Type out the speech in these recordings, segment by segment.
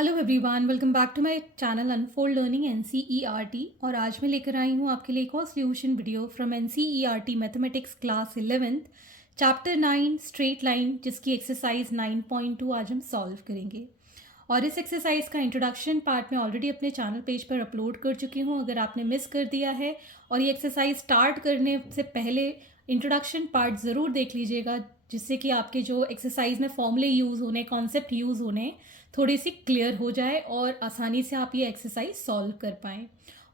Hello everyone, welcome back to my channel unfold learning NCERT. और आज मैं लेकर आई हूँ आपके लिए एक और solution video from NCERT mathematics class 11th chapter 9 straight line, जिसकी एक्सरसाइज 9.2 आज हम सॉल्व करेंगे। और इस एक्सरसाइज का इंट्रोडक्शन पार्ट में ऑलरेडी अपने चैनल पेज पर अपलोड कर चुकी हूँ। अगर आपने मिस कर दिया है और ये एक्सरसाइज स्टार्ट करने से पहले इंट्रोडक्शन पार्ट ज़रूर देख लीजिएगा, जिससे कि आपके जो एक्सरसाइज में फॉर्मूले यूज़ होने, कॉन्सेप्ट यूज़ होने थोड़ी सी क्लियर हो जाए और आसानी से आप ये एक्सरसाइज सॉल्व कर पाएँ।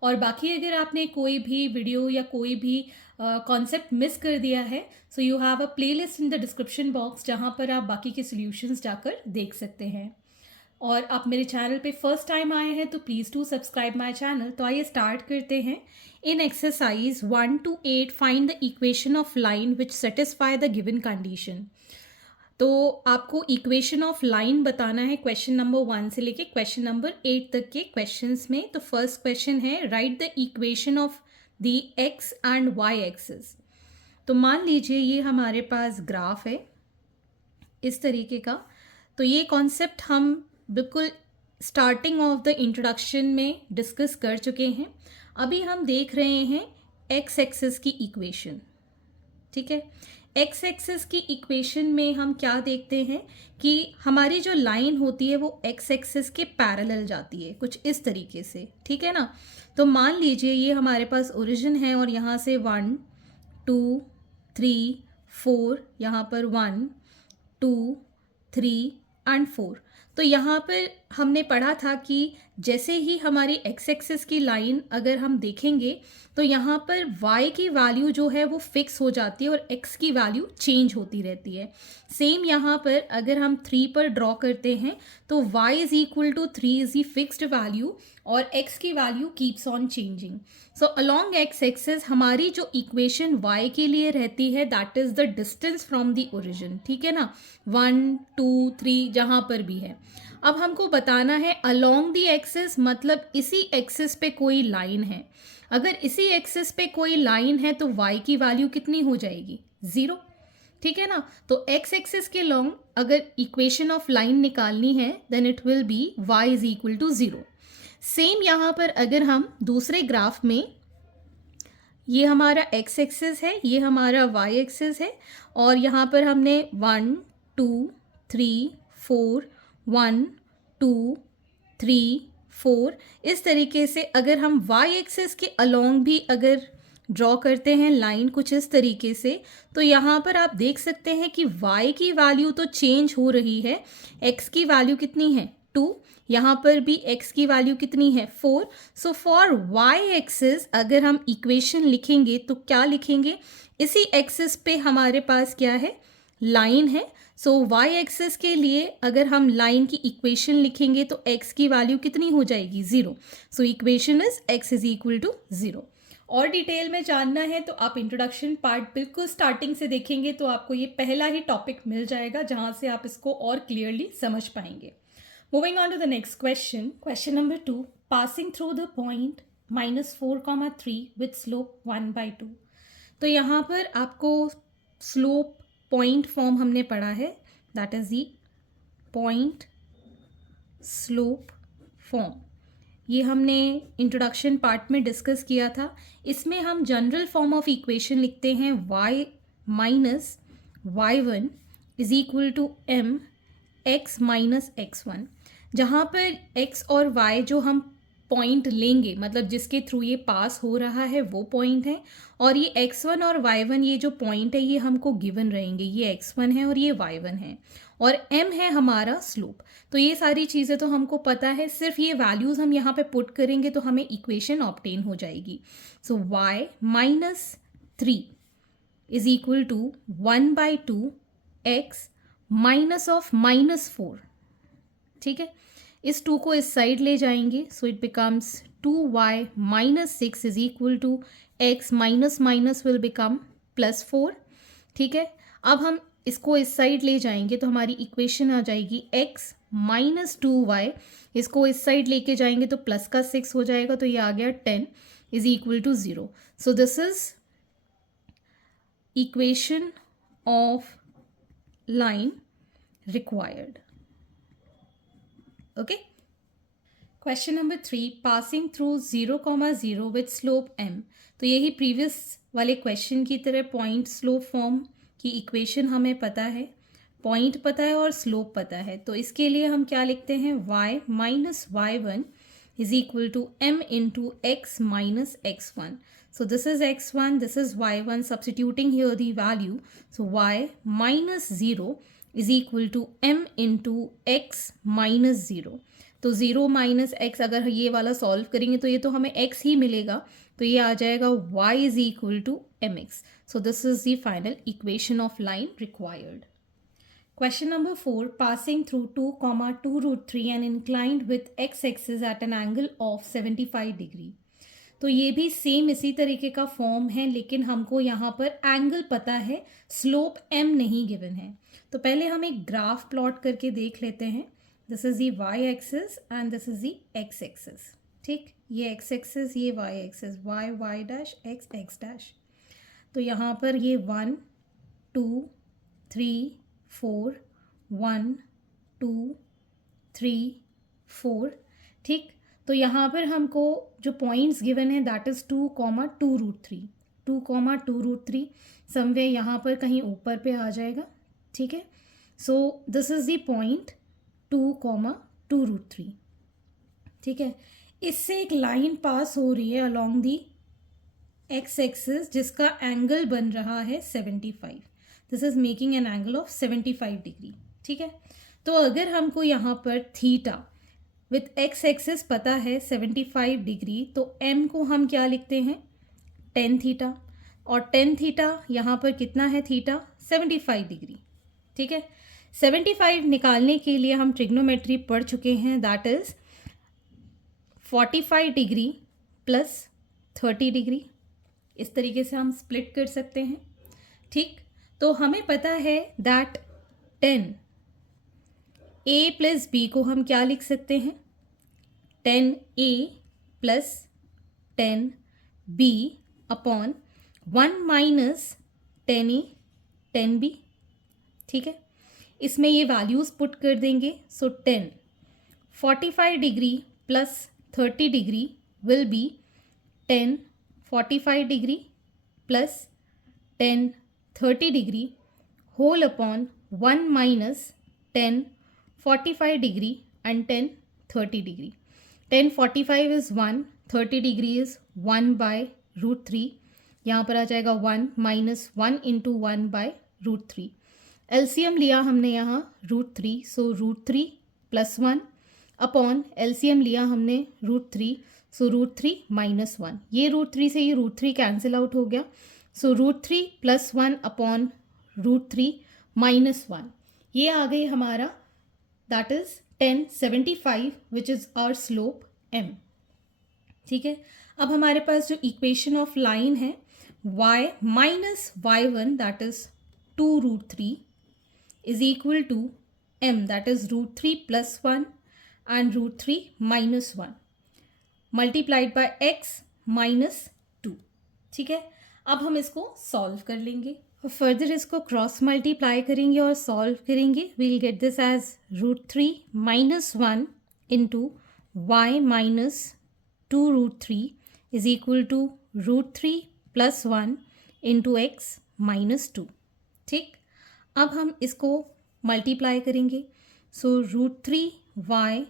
और बाकी अगर आपने कोई भी वीडियो या कोई भी कॉन्सेप्ट मिस कर दिया है, so you have a playlist in the description box, जहाँ पर आप बाकी के सॉल्यूशंस जाकर देख सकते हैं। और आप मेरे चैनल पे फर्स्ट टाइम आए हैं तो please to subscribe my channel. तो आइए स्टार्ट करते हैं। In exercise 1 to 8 find the equation of line which satisfy the given condition. तो आपको इक्वेशन ऑफ लाइन बताना है क्वेश्चन नंबर 1 से लेके क्वेश्चन नंबर 8 तक के क्वेश्चंस में। तो फर्स्ट क्वेश्चन है, write the equation of the X and Y axis. तो मान लीजिए ये हमारे पास ग्राफ है इस तरीके का। तो ये कॉन्सेप्ट हम बिल्कुल स्टार्टिंग ऑफ द इंट्रोडक्शन में डिस्कस कर चुके हैं। अभी हम देख रहे हैं एक्स एक्सिस की इक्वेशन। ठीक है, एक्स एक्सिस की इक्वेशन में हम क्या देखते हैं कि हमारी जो लाइन होती है वो एक्स एक्सिस के पैरेलल जाती है कुछ इस तरीके से। ठीक है ना। तो मान लीजिए ये हमारे पास ओरिजिन है और यहाँ से 1 2 3 4, यहाँ पर 1 2 3 एंड 4। तो यहाँ पर हमने पढ़ा था कि जैसे ही हमारी एक्स एक्सिस की लाइन अगर हम देखेंगे तो यहाँ पर y की वैल्यू जो है वो फिक्स हो जाती है और x की वैल्यू चेंज होती रहती है। सेम यहाँ पर अगर हम 3 पर ड्रॉ करते हैं तो y is equal to 3 is the fixed value और x की value keeps on changing. So along X axis हमारी जो इक्वेशन y के लिए रहती है that is the distance from the origin. ठीक है ना, 1 2 3 जहाँ पर भी है। अब हमको बताना है अलोंग द एक्सिस, मतलब इसी एक्सिस पे कोई लाइन है। अगर इसी एक्सिस पे कोई लाइन है तो y की वैल्यू कितनी हो जाएगी? 0। ठीक है ना। तो x एक्सिस के लॉन्ग अगर इक्वेशन ऑफ लाइन निकालनी है then it will be y is equal to 0। Same यहाँ पर अगर हम दूसरे ग्राफ में, ये हमारा x एक्सिस है, ये हमारा y एक्सिस है और यहाँ पर हमने 1 2 3 4 1 2 3 4 इस तरीके से अगर हम y एक्सिस के अलोंग भी अगर ड्रॉ करते हैं लाइन कुछ इस तरीके से, तो यहाँ पर आप देख सकते हैं कि y की वैल्यू तो चेंज हो रही है। x की वैल्यू कितनी है? 2। यहाँ पर भी x की वैल्यू कितनी है? 4। सो फॉर y एक्सिस अगर हम इक्वेशन लिखेंगे तो क्या लिखेंगे? इसी एक्सिस पे हमारे पास क्या है? लाइन है। सो y एक्सिस के लिए अगर हम लाइन की इक्वेशन लिखेंगे तो x की वैल्यू कितनी हो जाएगी? 0। So equation is x is equal to 0। और डिटेल में जानना है तो आप इंट्रोडक्शन पार्ट बिल्कुल स्टार्टिंग से देखेंगे तो आपको ये पहला ही टॉपिक मिल जाएगा जहाँ से आप इसको और क्लियरली समझ पाएंगे। Moving on to the next question, question number 2, passing through the point -4,3 with slope 1/2। तो यहाँ पर आपको स्लोप पॉइंट फॉर्म हमने पढ़ा है, that is the point slope form. ये हमने इंट्रोडक्शन पार्ट में डिस्कस किया था। इसमें हम जनरल फॉर्म ऑफ इक्वेशन लिखते हैं y minus y1 is equal to m x minus x1, जहाँ पर x और y जो हम पॉइंट लेंगे, मतलब जिसके थ्रू ये पास हो रहा है वो पॉइंट है, और ये x1 और y1 ये जो पॉइंट है ये हमको गिवन रहेंगे। ये x1 है और ये y1 है और m है हमारा स्लोप। तो ये सारी चीज़ें तो हमको पता है, सिर्फ ये वैल्यूज़ हम यहाँ पे पुट करेंगे तो हमें इक्वेशन ऑब्टेन हो जाएगी। So y minus 3 is equal to 1/2 x minus of -4। ठीक है, इस 2 को इस साइड ले जाएंगे so it becomes 2y minus 6 is equal to x minus minus will become +4। ठीक है, अब हम इसको इस साइड ले जाएंगे तो हमारी इक्वेशन आ जाएगी x माइनस 2y, इसको इस साइड लेके जाएंगे तो प्लस का 6 हो जाएगा, तो ये आ गया 10 is equal to 0। So this is equation of line required. Okay, question number 3, passing through 0,0 with slope m। तो यही प्रीवियस वाले क्वेश्चन की तरह पॉइंट स्लोप फॉर्म की इक्वेशन हमें पता है, पॉइंट पता है और स्लोप पता है। तो इसके लिए हम क्या लिखते हैं, y minus y1 is equal to m into x minus x1. So this is x1, this is y1, substituting here the value. So y minus 0 is equal to m into x minus 0. तो 0 minus x अगर ये वाला solve करेंगे तो ये तो हमें x ही मिलेगा, तो ये आ जाएगा y is equal to mx. So this is the final equation of line required. Question number 4, passing through 2, 2 root 3 and inclined with x-axis at an angle of 75 degree. तो ये भी सेम इसी तरीके का फॉर्म है, लेकिन हमको यहाँ पर एंगल पता है, स्लोप m नहीं गिवन है। तो पहले हम एक ग्राफ प्लॉट करके देख लेते हैं। This is the y axis and this is the x axis. ठीक, ये x एक्सिस, ये y axis, y dash x dash. तो यहाँ पर ये 1 2 3 4 1 2 3 4। ठीक, तो यहाँ पर हमको जो पॉइंट्स गिवन है that is 2, 2 root 3, 2, 2 root 3 somewhere यहाँ पर कहीं ऊपर पे आ जाएगा। ठीक है, so this is the point 2, 2 root 3। ठीक है, इससे एक लाइन पास हो रही है अलोंग दी एक्स एक्सिस जिसका एंगल बन रहा है 75। This is making an angle of 75 degree. ठीक है, तो अगर हमको यहाँ पर थीटा विथ एक्स एक्सिस पता है 75 डिग्री, तो m को हम क्या लिखते हैं, tan थीटा, और tan थीटा यहाँ पर कितना है, थीटा 75 डिग्री। ठीक है, 75 निकालने के लिए हम ट्रिग्नोमेट्री पढ़ चुके हैं, that is 45 degree plus 30 degree. इस तरीके से हम स्प्लिट कर सकते हैं। ठीक, तो हमें पता है दैट 10 a प्लस b को हम क्या लिख सकते हैं, 10a plus 10b upon 1 minus 10a 10b। ठीक है, इसमें ये वैल्यूज़ पुट कर देंगे। So 10 45 degree plus 30 degree will be 10 45 degree plus 10 30 degree whole upon 1 minus 10 45 degree and 10 30 degree. 10 45 is 1, 30 degree is 1 by root 3। यहाँ पर आ जाएगा 1 minus 1 into 1 by root 3। LCM लिया हमने यहाँ root 3, so root 3 plus 1 upon LCM लिया हमने root 3, so root 3 minus 1। ये रूट 3 से ये रूट 3 कैंसिल आउट हो गया, so root 3 plus 1 upon root 3 minus 1। ये आ गई हमारा, that is 1075 which is our slope m। ठीक है, अब हमारे पास जो इक्वेशन ऑफ लाइन है y minus y1 that is 2 root 3 is equal to m that is root 3 plus 1 and root 3 minus 1 multiplied by x minus 2। ठीक है, अब हम इसको सॉल्व कर लेंगे, फर्दर इसको क्रॉस मल्टीप्लाई करेंगे और सॉल्व करेंगे। we'll get this as root 3 minus 1 into y minus 2 root 3 is equal to root 3 plus 1 into x minus 2। ठीक, अब हम इसको मल्टीप्लाई करेंगे। So root 3 y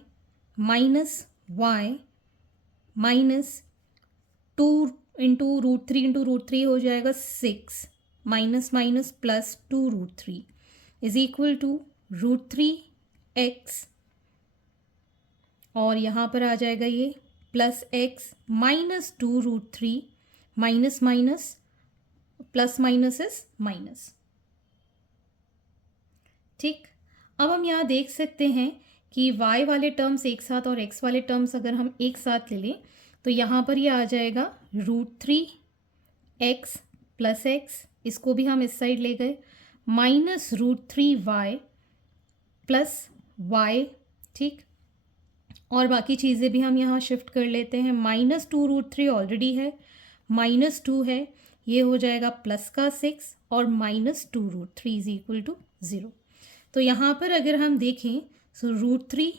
minus y minus 2 into root 3 हो जाएगा 6 minus minus plus 2 root 3 is equal to root 3 x, और यहाँ पर आ जाएगा ये plus x minus 2 root 3 minus minus plus minus is minus. ठीक, अब हम यहाँ देख सकते हैं कि y वाले टर्म्स एक साथ और x वाले टर्म्स अगर हम एक साथ ले लें तो यहाँ पर ये आ जाएगा रूट 3 एक्स प्लस एक्स, इसको भी हम इस साइड ले गए, minus root 3 y plus y. ठीक, और बाकी चीज़ें भी हम यहाँ शिफ्ट कर लेते हैं। माइनस 2 रूट 3 ऑलरेडी है, माइनस 2 है, ये हो जाएगा प्लस का 6 और minus 2 root 3 is equal to 0। तो यहाँ पर अगर हम देखें सो रूट 3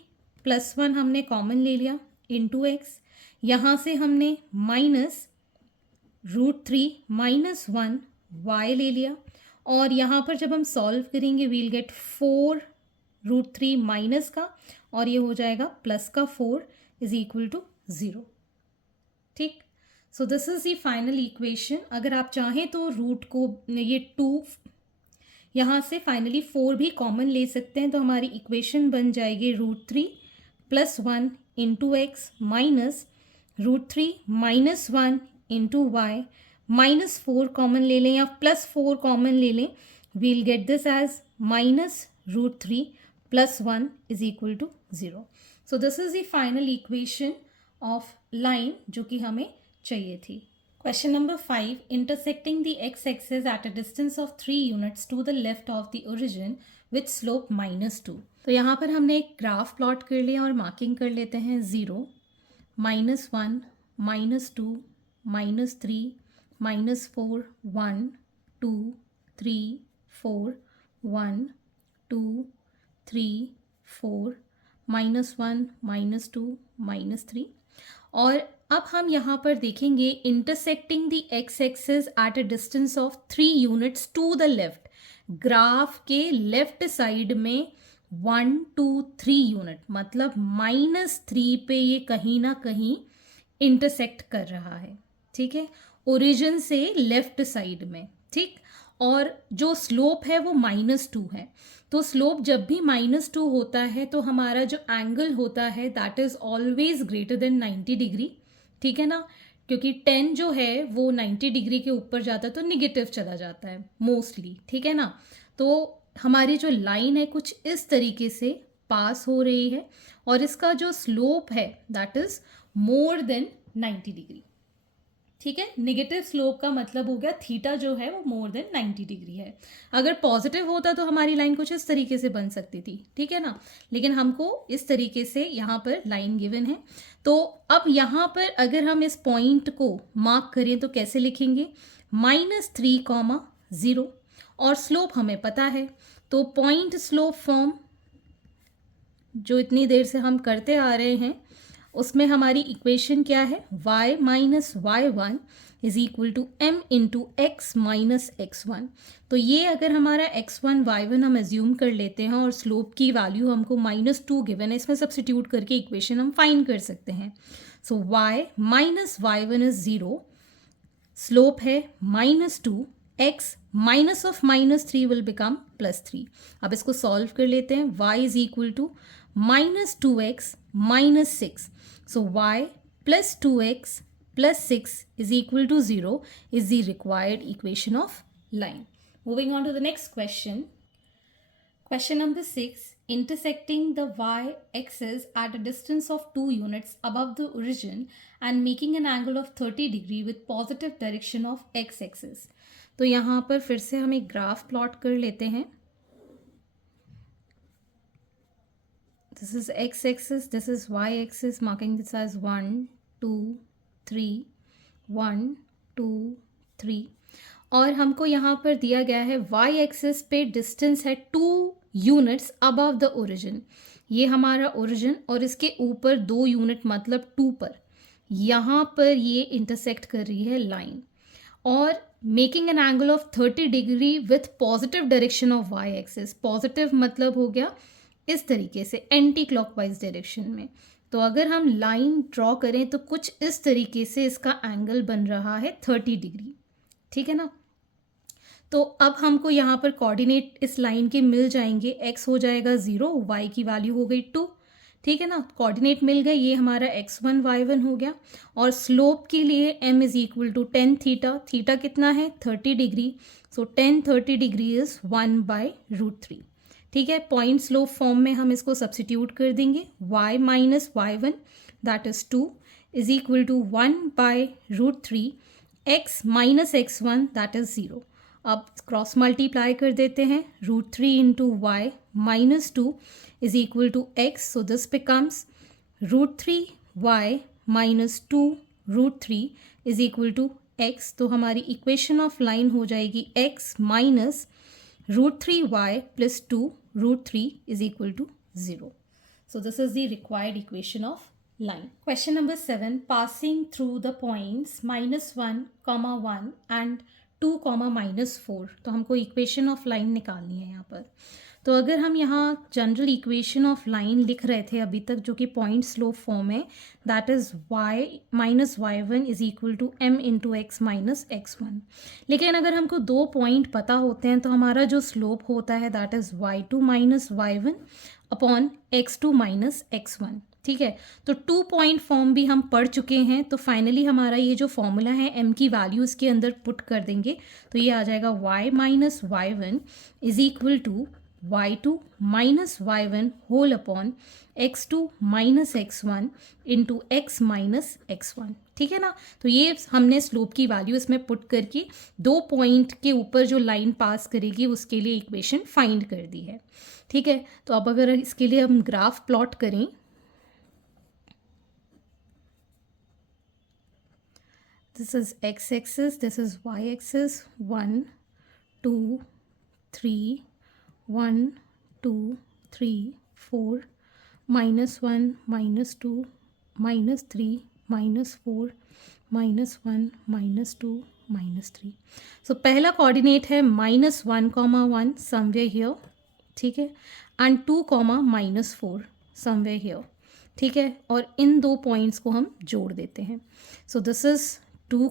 प्लस 1 हमने कॉमन ले लिया, इंटू एक्स, यहाँ से हमने माइनस √3 माइनस 1 वाई ले लिया, और यहाँ पर जब हम सॉल्व करेंगे वील गेट 4 √3 माइनस का, और ये हो जाएगा प्लस का 4 इज इक्वल टू 0। ठीक, so this is the final equation. अगर आप चाहें तो रूट को ये 2 यहाँ से फाइनली 4 भी कॉमन ले सकते हैं, तो हमारी इक्वेशन बन जाएगी √3 plus 1 into x minus √3 minus 1 into y, minus 4 common ले लें या प्लस 4 कॉमन ले लें, we'll get this as minus √3 plus 1 is equal to 0। So this is the final equation of line जो कि हमें चाहिए थी। Question number 5. Intersecting the x-axis at a distance of 3 units to the left of the origin with slope -2. तो यहाँ पर हमने एक ग्राफ प्लॉट कर लिया और मार्किंग कर लेते हैं 0, -1, -2, -3, -4, 1, 2, 3, 4, 1, 2, 3, 4, -1, -2, -3। और अब हम यहाँ पर देखेंगे intersecting the x axis at a distance of 3 units to the left. Graph के लेफ्ट साइड में 1, 2, 3 यूनिट मतलब -3 पे ये कहीं ना कहीं इंटरसेक्ट कर रहा है। ठीक है, ओरिजिन से लेफ्ट साइड में। ठीक, और जो स्लोप है वो -2 है। तो स्लोप जब भी -2 होता है तो हमारा जो एंगल होता है that is always greater than 90 degree. ठीक है ना, क्योंकि 10 जो है वो 90 डिग्री के ऊपर जाता है तो निगेटिव चला जाता है मोस्टली। ठीक है ना, तो हमारी जो लाइन है कुछ इस तरीके से पास हो रही है और इसका जो स्लोप है that is more than 90 degree. ठीक है, नेगेटिव स्लोप का मतलब हो गया थीटा जो है वो मोर देन 90 डिग्री है। अगर पॉजिटिव होता तो हमारी लाइन कुछ इस तरीके से बन सकती थी। ठीक है ना, लेकिन हमको इस तरीके से यहाँ पर लाइन गिवन है। तो अब यहाँ पर अगर हम इस पॉइंट को मार्क करें तो कैसे लिखेंगे, -3, 0, और स्लोप हमें पता है तो पॉइंट स्लोप फॉर्म जो इतनी देर से हम करते आ रहे हैं उसमें हमारी इक्वेशन क्या है, y minus y1 is equal to m into x minus x1। तो ये अगर हमारा x1 y1 हम एज्यूम कर लेते हैं और स्लोप की वैल्यू हमको -2 गिवन है, इसमें सब्सटीट्यूट करके इक्वेशन हम फाइंड कर सकते हैं। So y minus y1 is 0, slope है -2, x minus of -3 will become +3। अब इसको सॉल्व कर लेते हैं, y is equal to -2x minus 6. So y plus 2x plus 6 is equal to 0 is the required equation of line. Moving on to the next question. Question number 6. Intersecting the y-axis at a distance of 2 units above the origin and making an angle of 30 degree with positive direction of x-axis. तो यहाँ पर फिर से हम एक graph plot कर लेते हैं। This is x-axis, this is y-axis, marking this as 1, 2, 3, 1, 2, 3, और हमको यहाँ पर दिया गया है y-axis पे डिस्टेंस है 2 यूनिट्स अबव द ओरिजिन। ये हमारा ओरिजिन और इसके ऊपर 2 यूनिट मतलब 2 पर यहाँ पर ये इंटरसेक्ट कर रही है लाइन, और making an angle of 30 degree with positive direction of y-axis। Positive मतलब हो गया इस तरीके से एंटी क्लॉकवाइज डायरेक्शन में। तो अगर हम लाइन ड्रॉ करें तो कुछ इस तरीके से इसका एंगल बन रहा है 30 डिग्री। ठीक है ना, तो अब हमको यहाँ पर कोऑर्डिनेट इस लाइन के मिल जाएंगे, x हो जाएगा 0, y की वैल्यू हो गई 2। ठीक है ना, कोऑर्डिनेट मिल गए, ये हमारा x1 y1 हो गया। और स्लोप के लिए m is equal to 10 theta, theta कितना है 30 डिग्री, सो 10 30 डिग्री इज 1/√3। ठीक है, पॉइंट स्लोप फॉर्म में हम इसको सब्सटीट्यूट कर देंगे, y minus y1 that is 2 is equal to 1/√3 x minus x1 that is 0। अब क्रॉस मल्टीप्लाई कर देते हैं, √3 into y minus 2 is equal to x, so this becomes √3y minus 2√3 is equal to x। तो हमारी equation of line हो जाएगी x minus √3y plus 2√3 is equal to 0. So this is the required equation of line. Question number 7, passing through the points -1, 1 and 2, -4. तो हमको equation of line निकालनी है यहाँ पर. तो अगर हम यहाँ जनरल इक्वेशन ऑफ लाइन लिख रहे थे अभी तक, जो कि पॉइंट स्लोप फॉर्म है, that is y-y1 is equal to m into x minus x1. लेकिन अगर हमको दो पॉइंट पता होते हैं तो हमारा जो स्लोप होता है that is y2 minus y1 upon x2 minus x1. ठीक है, तो 2 पॉइंट फॉर्म भी हम पढ़ चुके हैं. तो फाइनली हमारा ये जो फॉर्मूला है m की वैल्यू इसके अंदर पुट कर देंगे तो ये आ जाएगा y minus y1 is equal to y2 minus y1 whole upon x2 minus x1 into x minus x1. ठीक है ना, तो ये हमने स्लोप की वैल्यू इसमें पुट करके दो पॉइंट के ऊपर जो लाइन पास करेगी उसके लिए इक्वेशन फाइंड कर दी है. ठीक है, तो अब अगर इसके लिए हम ग्राफ प्लॉट करें, this is x-axis, this is y-axis, 1 2 3 1 2 3 4 -1 -2 -3 -4 -1 -2 -3. सो पहला कोऑर्डिनेट है -1, समवेयर हियर. ठीक है, एंड 2, -4 समवेयर हियर. ठीक है, और इन दो पॉइंट्स को हम जोड़ देते हैं. सो this is 2,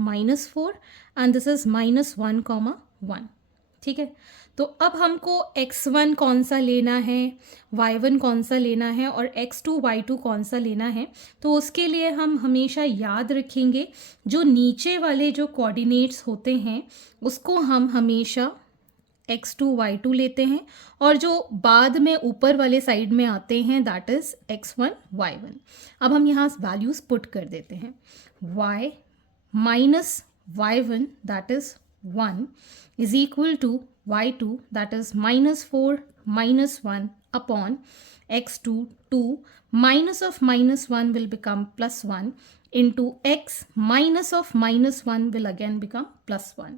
-4 and this is -1, 1. ठीक है, तो अब हमको x1 कौन सा लेना है, y1 कौन सा लेना है और x2 y2 कौन सा लेना है. तो उसके लिए हम हमेशा याद रखेंगे जो नीचे वाले जो कोऑर्डिनेट्स होते हैं उसको हम हमेशा x2 y2 लेते हैं, और जो बाद में ऊपर वाले साइड में आते हैं दैट इज़ x1 y1. अब हम यहाँ वैल्यूज़ पुट कर देते हैं. y minus y1 that is 1 is equal to y2 that is -4 -1 upon x2 2 minus of -1 will become +1 into x minus of -1 will again become +1.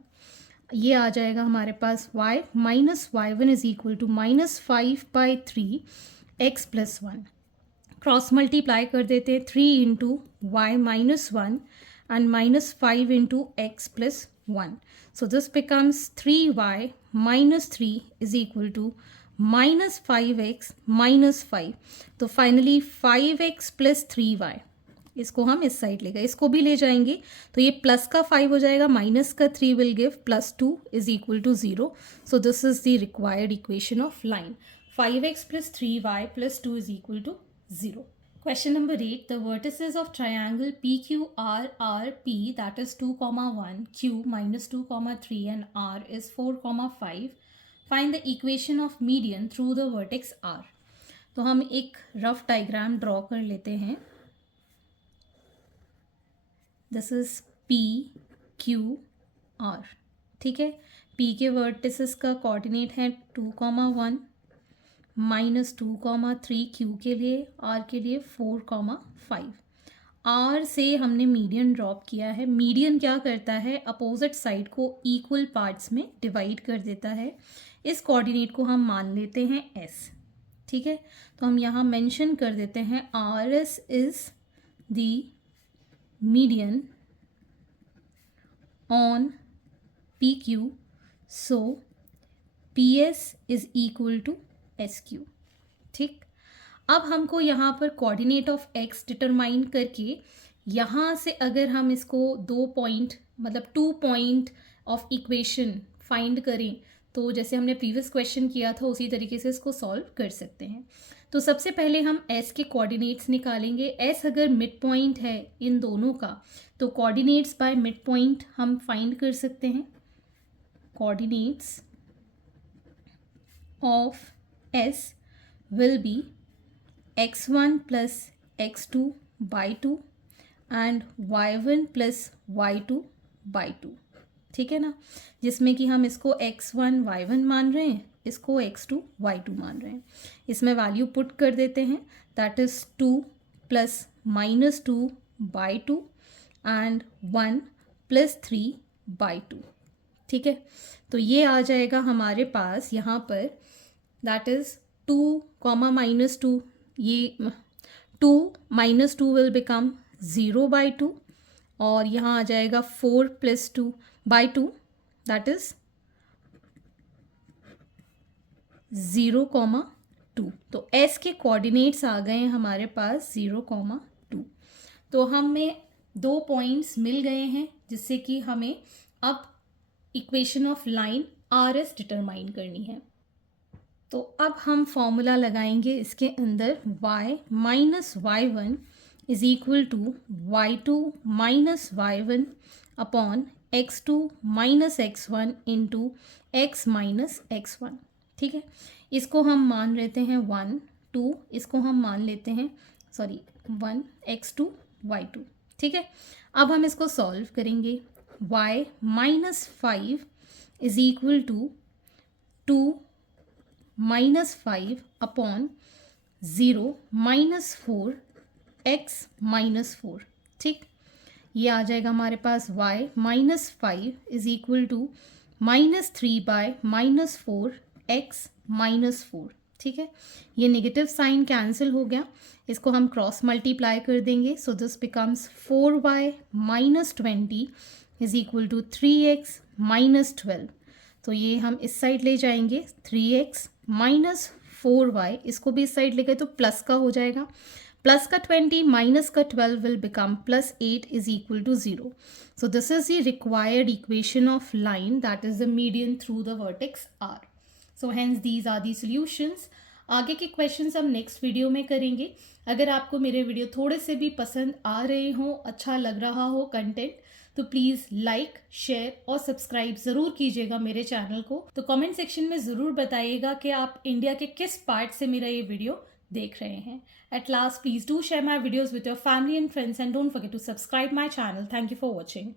ये आ जाएगा हमारे पास y minus y1 is equal to -5/3 x + 1. Cross multiply कर देते हैं 3 into y minus 1 and -5 into x + 1. So this becomes 3y minus 3 is equal to -5x minus 5. तो finally 5x + 3y, इसको हम इस साइड ले गए, इसको भी ले जाएंगे तो ये प्लस का 5 हो जाएगा, माइनस का 3 will give +2 is equal to 0. So this is the required equation of line. 5x + 3y + 2 is equal to 0. Question number 8, the vertices of triangle PQRRP that is 2, 1, Q -2, 3 and R is 4, 5. Find the equation of median through the vertex R. तो हम एक rough diagram draw कर लेते हैं. This is PQR. ठीक है, P के vertices का कोऑर्डिनेट है 2, 1 -2, 3 Q के लिए, R के लिए 4, 5. R से हमने मीडियन ड्रॉप किया है. मीडियन क्या करता है, अपोजिट साइड को इक्वल पार्ट्स में डिवाइड कर देता है. इस कोऑर्डिनेट को हम मान लेते हैं S. ठीक है, तो हम यहाँ मेंशन कर देते हैं RS is the median on PQ, so PS is equal to SQ. ठीक, अब हमको यहाँ पर कोऑर्डिनेट ऑफ x डिटरमाइन करके यहाँ से अगर हम इसको 2 पॉइंट मतलब 2 पॉइंट ऑफ इक्वेशन फाइंड करें तो जैसे हमने प्रीवियस क्वेश्चन किया था उसी तरीके से इसको सॉल्व कर सकते हैं. तो सबसे पहले हम S के कोऑर्डिनेट्स निकालेंगे. S अगर मिड पॉइंट है इन दोनों का तो कोऑर्डिनेट्स बाय मिड पॉइंट हम फाइंड कर सकते हैं. Coordinates of S will be x1 plus x2 by 2 and y1 plus y2 by 2. ठीक है ना, जिसमें कि हम इसको x1 y1 मान रहे हैं, इसको x2 y2 मान रहे हैं. इसमें वैल्यू पुट कर देते हैं, that is 2 + -2 by 2 and 1 + 3 by 2. ठीक है, तो ये आ जाएगा हमारे पास यहाँ पर, दैट इज़ 2, -2, ये 2 -2 विल बिकम 0/2 और यहाँ आ जाएगा 4 + 2/2 दैट इज़ 0,2। तो s के कोऑर्डिनेट्स आ गए हैं हमारे पास 0,2। तो हमें 2 पॉइंट्स मिल गए हैं जिससे कि हमें अब equation of line RS determine करनी है। तो अब हम फॉर्मूला लगाएंगे इसके अंदर y minus y1 is equal to y2 minus y1 upon x2 minus x1 into x minus x1। ठीक है, इसको हम मान लेते हैं 1 2, इसको हम मान लेते हैं 1 x2 y2। ठीक है, अब हम इसको सॉल्व करेंगे। y minus 5 is equal to 2 minus 5 upon 0 minus 4 x minus 4। ठीक, ये आ जाएगा हमारे पास y minus 5 is equal to -3 minus 4 x minus 4। ठीक है, ये नेगेटिव साइन कैंसिल हो गया, इसको हम क्रॉस मल्टीप्लाई कर देंगे। So this becomes 4y minus 20 is equal to 3x minus 12। तो ये हम इस साइड ले जाएंगे 3x माइनस 4y, इसको भी इस साइड ले गए तो प्लस का हो जाएगा। प्लस का 20 माइनस का 12 will become +8 is equal to 0। So this is the required equation of line that is the median through the vertex R। So hence these are the solutions. आगे के क्वेश्चंस हम next video में करेंगे। अगर आपको मेरे video थोड़े से भी पसंद आ रहे हो, अच्छा लग रहा हो कंटेंट, तो प्लीज़ लाइक, शेयर और सब्सक्राइब ज़रूर कीजिएगा मेरे चैनल को। तो कमेंट सेक्शन में ज़रूर बताइएगा कि आप इंडिया के किस पार्ट से मेरा ये वीडियो देख रहे हैं। At last, please do share my videos with your family and friends and don't forget to subscribe my channel. Thank you for watching.